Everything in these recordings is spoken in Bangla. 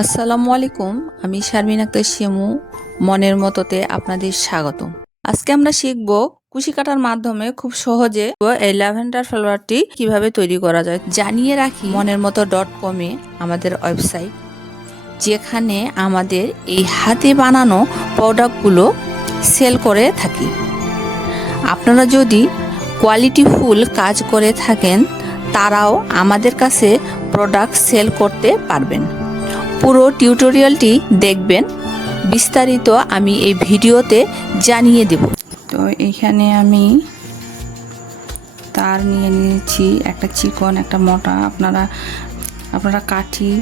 আসসালামু আলাইকুম। আমি শারমিন আক্তার শিমু মনের মতোতে আপনাদের স্বাগতম। আজকে আমরা শিখব কুশি কাটার মাধ্যমে খুব সহজে এই ল্যাভেন্ডার ফ্লাওয়ারটি কিভাবে তৈরি করা যায়। জানিয়ে রাখি মনের মতো .com-এ আমাদের ওয়েবসাইট, যেখানে আমাদের এই হাতে বানানো প্রোডাক্টগুলো সেল করে থাকি। আপনারা যদি কোয়ালিটিফুল কাজ করে থাকেন, তারাও আমাদের কাছে প্রোডাক্ট সেল করতে পারবেন। পুরো টিউটোরিয়ালটি দেখবেন, বিস্তারিত আমি এই ভিডিওতে জানিয়ে দেব। তো এইখানে আমি তার নিয়ে নিয়েছি, একটা চিকন একটা মোটা। আপনারা কাঠি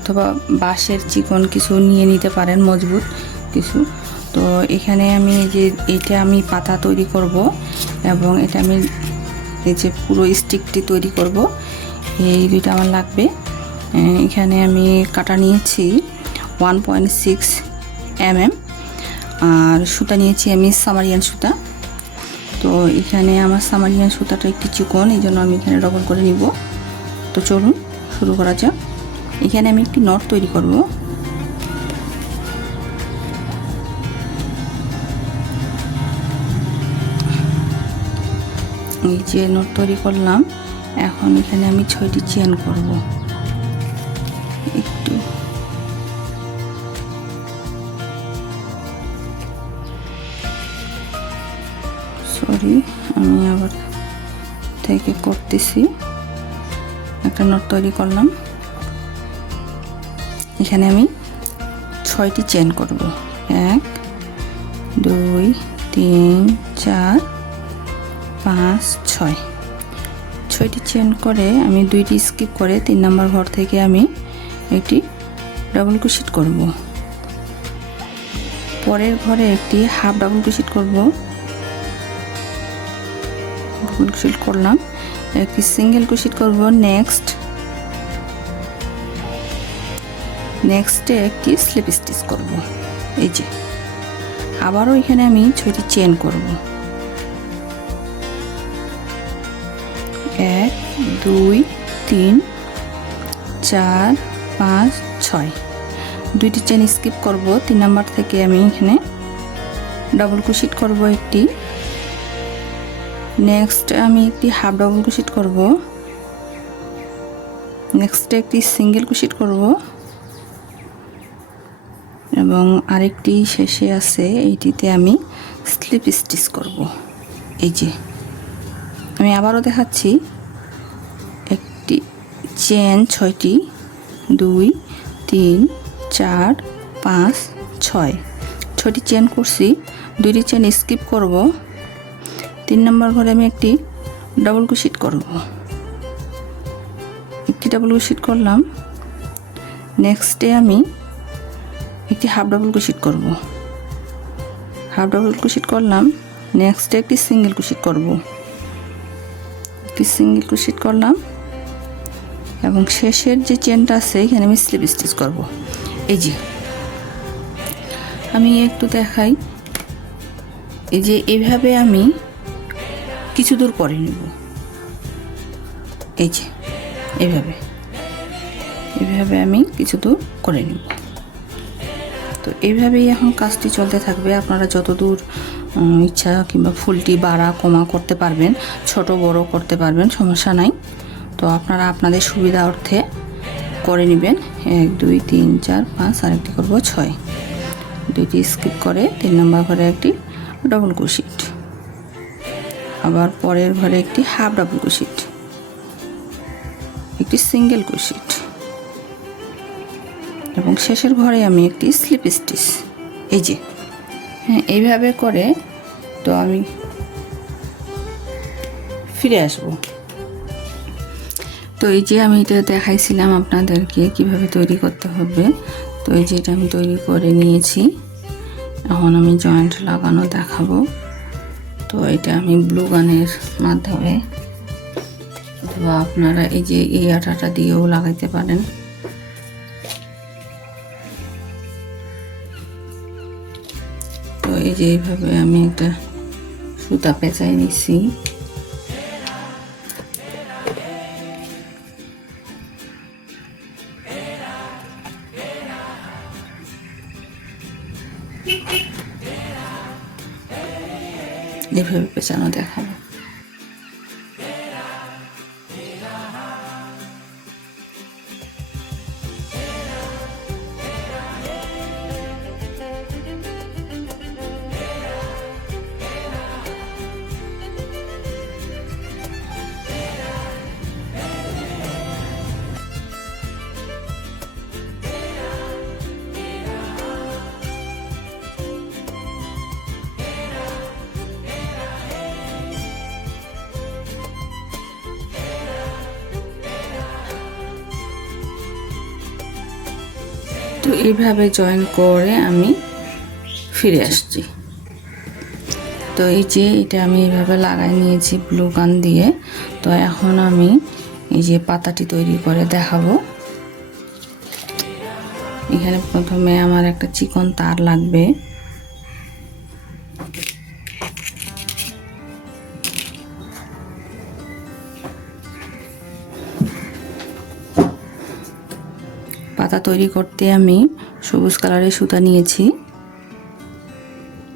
অথবা বাঁশের চিকন কিছু নিয়ে নিতে পারেন, মজবুত কিছু। তো এখানে আমি এইটা আমি পাতা তৈরি করব এবং এটা আমি এই যে পুরো স্টিকটি তৈরি করব। এই দুইটা আমার লাগবে। এখানে আমি কাটা নিয়েছি 1.6 mm আর সুতা নিয়েছি আমি সামারিয়ান সুতা। তো এখানে আমার সামারিয়ান সুতাটা একটু চিকন, এই জন্য আমি এখানে ডবল করে নিব। তো চলুন শুরু করা যাক। এখানে আমি একটি নট তৈরি করব। এই যে নট তৈরি করলাম, এখন এখানে আমি 6টি চেন করব। একটু সরি, আমি আবার থেকে করতেছি। একটা নট তৈরি করলাম, এখানে আমি 6টি চেন করব। 1 2 3 4 5 6। 6টি চেন করে আমি 2টি স্কিপ করে 3 নম্বর ঘর থেকে আমি একটি ডাবল ক্রোশেট করব। পরের ঘরে একটি হাফ ডাবল ক্রোশেট করব। ডাবল ক্রোশেট করলাম, একটি সিঙ্গেল ক্রোশেট করব। নেক্সটে একটি স্লিপ স্টিচ করব। এই যে আবারও এখানে আমি 6টি চেন করব। 1 2 3 4 5 6। 2টি চেন স্কিপ করব। 3 নাম্বার থেকে আমি এখানে ডাবল ক্রোশেট করব একটি। নেক্সট আমি একটি হাফ ডাবল ক্রোশেট করব। নেক্সটে একটি সিঙ্গেল ক্রোশেট করব এবং আরেকটি শেষে আছে, এইটিতে আমি স্লিপ স্টিচ করব। এই যে আমি আবারও দেখাচ্ছি। একটি চেন 6টি, 2 3 4 5 6। 6টি চেন করছি, 2টি চেন স্কিপ করব। 3 নম্বর ঘরে আমি একটি ডাবল ক্রোশেট করব। একটি ডাবল ক্রোশেট করলাম। নেক্সটে আমি একটি হাফ ডাবল ক্রোশেট করব। হাফ ডাবল ক্রোশেট করলাম। নেক্সটে একটি সিঙ্গেল ক্রোশেট করব। একটি সিঙ্গেল ক্রোশেট করলাম এবং শেষের যে চেনটা আছে এখানে আমি স্লিপ স্টিচ করব। এই যে আমি একটু দেখাই, এই যে এইভাবে আমি কিছু দূর করে নেব। এই যে এইভাবে আমি কিছু দূর করে নেব। তো এইভাবেই এখন কাজটি চলতে থাকবে। আপনারা যত দূর ইচ্ছা কিংবা ফুলটি বাড়া কমা করতে পারবেন, ছোট বড় করতে পারবেন, সমস্যা নাই। তো আপনারা আপনাদের সুবিধা অর্থে করে নেবেন। 1 2 3 4 5 আর একটি করব 6। 2টি স্কিপ করে 3 নম্বর ঘরে একটি ডাবল ক্রোশেট, আবার পরের ঘরে একটি হাফ ডাবল ক্রোশেট, একটি সিঙ্গেল ক্রোশেট এবং শেষের ঘরে আমি একটি স্লিপ স্টিচ। এই যে এইভাবে করে তো আমি ফিরে আসব। তো এই যে আমি এটা দেখাইছিলাম আপনাদেরকে কিভাবে তৈরি করতে হবে। তো এই যে এটা আমি তৈরি করে নিয়েছি, এখন আমি জয়েন্ট লাগানো দেখাবো। তো এটা আমি ব্লু গানের মাধ্যমে, অথবা আপনারা এই যে এই আটাটা দিয়েও লাগাইতে পারেন। তো এই যে এইভাবে আমি একটা সুতা পেঁচাই নিছি। এভাবে পেঁচানো দেখাবো। তো এইভাবে জয়েন করে আমি ফিরে আসছি। তো এই যে এটা আমি এইভাবে লাগাই নিয়েছি ব্লু গান দিয়ে। তো এখন আমি এই যে পাতাটি তৈরি করে দেখাবো। এখানে প্রথমে আমার একটা চিকন তার লাগবে। পাতা তৈরি করতে আমি সবুজ কালারের সুতা নিয়েছি,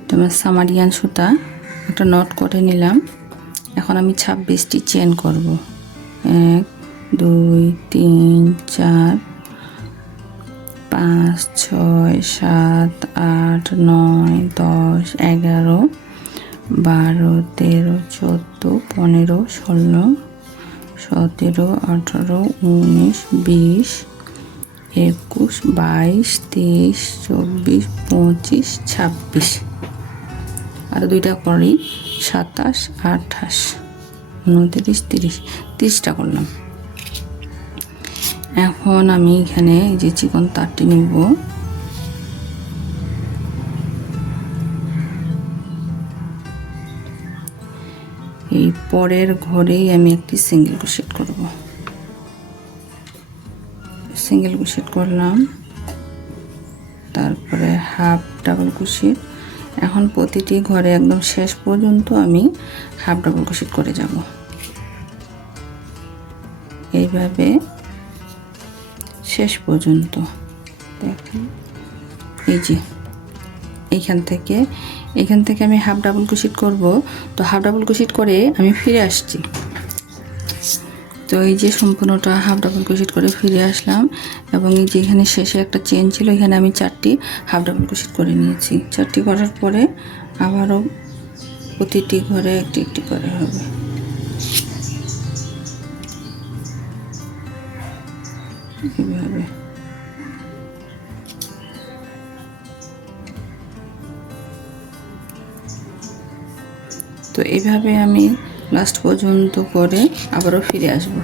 তোমার সামারিয়ান সুতা, একটা নট করে নিলাম। এখন আমি 26টি চেন করব। 1 2 3 4 5 6 7 8 9 10 11 12 13 14 15 16 17 18 19 20 21 22 23 24 25 26 আর দুইটা করি 27 28 29 30 30টা করলাম। এখন আমি এখানে যে চিকন তারটি নিব, এই পরের ঘরেই আমি একটি সিঙ্গেল ক্রোশেট করব। সিঙ্গেল ক্রোশেট করলাম, তারপরে হাফ ডাবল ক্রোশেট। এখন প্রতিটি ঘরে একদম শেষ পর্যন্ত আমি হাফ ডাবল ক্রোশেট করে যাব। এইভাবে শেষ পর্যন্ত দেখেন। এই যে এখান থেকে আমি হাফ ডাবল ক্রোশেট করব। তো হাফ ডাবল ক্রোশেট করে আমি ফিরে আসছি। তো এই যে সম্পূর্ণটা হাফ ডাবল ক্রোশেট করে ফিরে আসলাম, এবং এই যে এখানে শেষে একটা চেন ছিল, এখানে আমি 4টি হাফ ডাবল ক্রোশেট করে নিয়েছি। 4টি করার পরে আবারও প্রতিটি ঘরে একটি একটি করে হবে। এইভাবে তো এইভাবে আমি লাস্ট পর্যন্ত করে আবারও ফিরে আসব।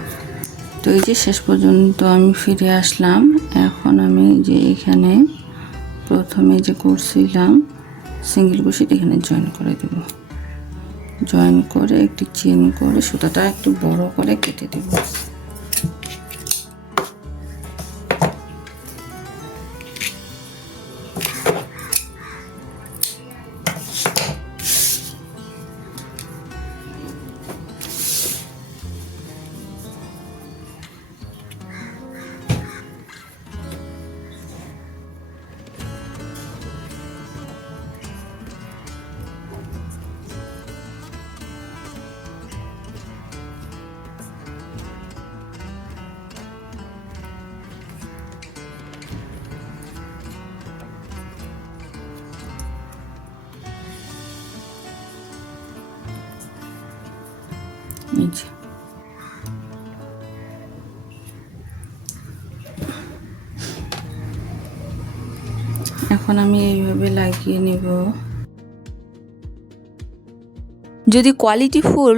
তো এই যে শেষ পর্যন্ত আমি ফিরে আসলাম। এখন আমি যে এখানে প্রথমে যে করছিলাম সিঙ্গেল ক্রোশেট, এখানে জয়েন করে দেব। জয়েন করে একটি চেন করে সুতাটা একটু বড় করে কেটে দেব। নিচে এখন আমি এইভাবে লাগিয়ে নেব। যদি কোয়ালিটিফুল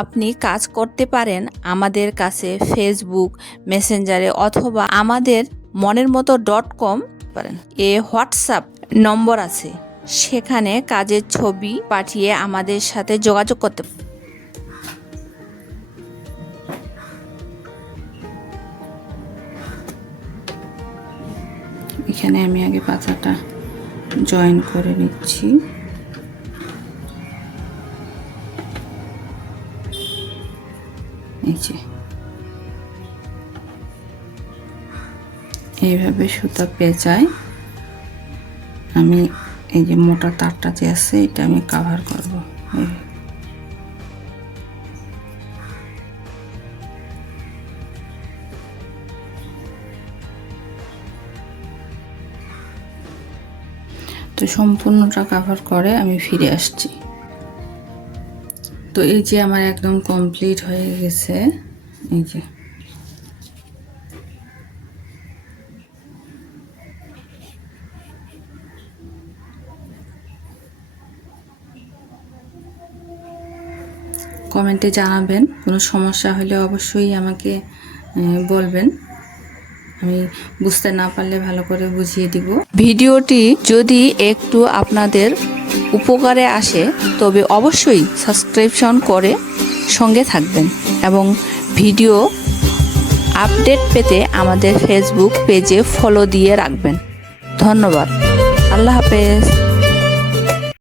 আপনি কাজ করতে পারেন, আমাদের কাছে ফেসবুক মেসেঞ্জারে অথবা আমাদের monermoto.com পারেন, হোয়াটসঅ্যাপ নম্বর আছে, সেখানে কাজের ছবি পাঠিয়ে আমাদের সাথে যোগাযোগ করতে পারেন। এখানে আমি আগে পাতাটা জয়েন করে নিচ্ছি। এই যে এইভাবে সুতা পেঁচায় আমি এই যে মোটা তারটা যে আছে এটা আমি কভার করব। তো সম্পূর্ণটা কভার করে আমি ফিরে আসছি। তো এই যে আমার একদম কমপ্লিট হয়ে গেছে। এই যে কমেন্টে জানাবেন, কোনো সমস্যা হলে অবশ্যই আমাকে বলবেন, আমি বুঝতে না পারলে ভালো করে বুঝিয়ে দিব। ভিডিওটি যদি একটু আপনাদের উপকারে আসে তবে অবশ্যই সাবস্ক্রিপশন করে সঙ্গে থাকবেন এবং ভিডিও আপডেট পেতে আমাদের ফেসবুক পেজে ফলো দিয়ে রাখবেন। ধন্যবাদ। আল্লাহ হাফেজ।